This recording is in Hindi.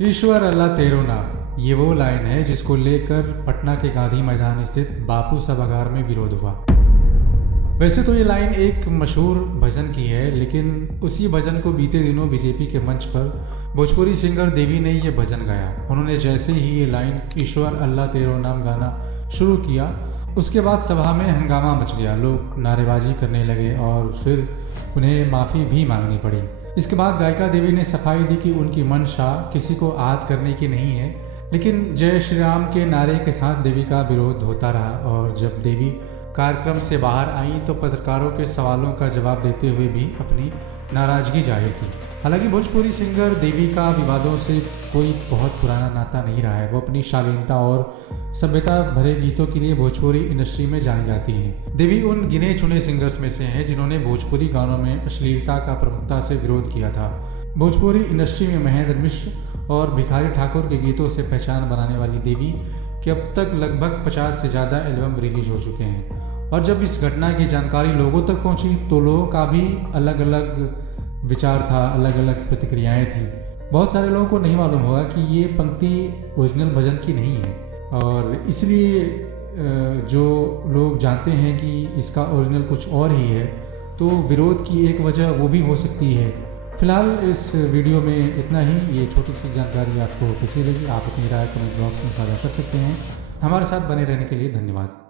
ईश्वर अल्लाह तेरो नाम, ये वो लाइन है जिसको लेकर पटना के गांधी मैदान स्थित बापू सभागार में विरोध हुआ। वैसे तो ये लाइन एक मशहूर भजन की है, लेकिन उसी भजन को बीते दिनों बीजेपी के मंच पर भोजपुरी सिंगर देवी ने ये भजन गाया। उन्होंने जैसे ही ये लाइन ईश्वर अल्लाह तेरो नाम गाना शुरू किया, उसके बाद सभा में हंगामा मच गया। लोग नारेबाजी करने लगे और फिर उन्हें माफ़ी भी मांगनी पड़ी। इसके बाद गायिका देवी ने सफाई दी कि उनकी मंशा किसी को आहत करने की नहीं है, लेकिन जय श्री राम के नारे के साथ देवी का विरोध होता रहा। और जब देवी कार्यक्रम से बाहर आई तो पत्रकारों के सवालों का जवाब देते हुए भी अपनी नाराजगी जाहिर की। हालांकि भोजपुरी सिंगर देवी का विवादों से कोई बहुत पुराना नाता नहीं रहा है। वो अपनी शालीनता और सभ्यता भरे गीतों के लिए भोजपुरी इंडस्ट्री में जानी जाती हैं। देवी उन गिने चुने सिंगर्स में से हैं जिन्होंने भोजपुरी गानों में अश्लीलता का प्रमुखता से विरोध किया था। भोजपुरी इंडस्ट्री में महेंद्र मिश्र और भिखारी ठाकुर के गीतों से पहचान बनाने वाली देवी के अब तक लगभग 50 से ज़्यादा एल्बम रिलीज हो चुके हैं। और जब इस घटना की जानकारी लोगों तक पहुंची तो लोगों का भी अलग अलग विचार था, अलग अलग प्रतिक्रियाएं थी। बहुत सारे लोगों को नहीं मालूम होगा कि ये पंक्ति ओरिजिनल भजन की नहीं है, और इसलिए जो लोग जानते हैं कि इसका ओरिजिनल कुछ और ही है, तो विरोध की एक वजह वो भी हो सकती है। फिलहाल इस वीडियो में इतना ही। ये छोटी सी जानकारी आपको कैसी लगी, आप अपनी राय कमेंट बॉक्स में साझा कर सकते हैं। हमारे साथ बने रहने के लिए धन्यवाद।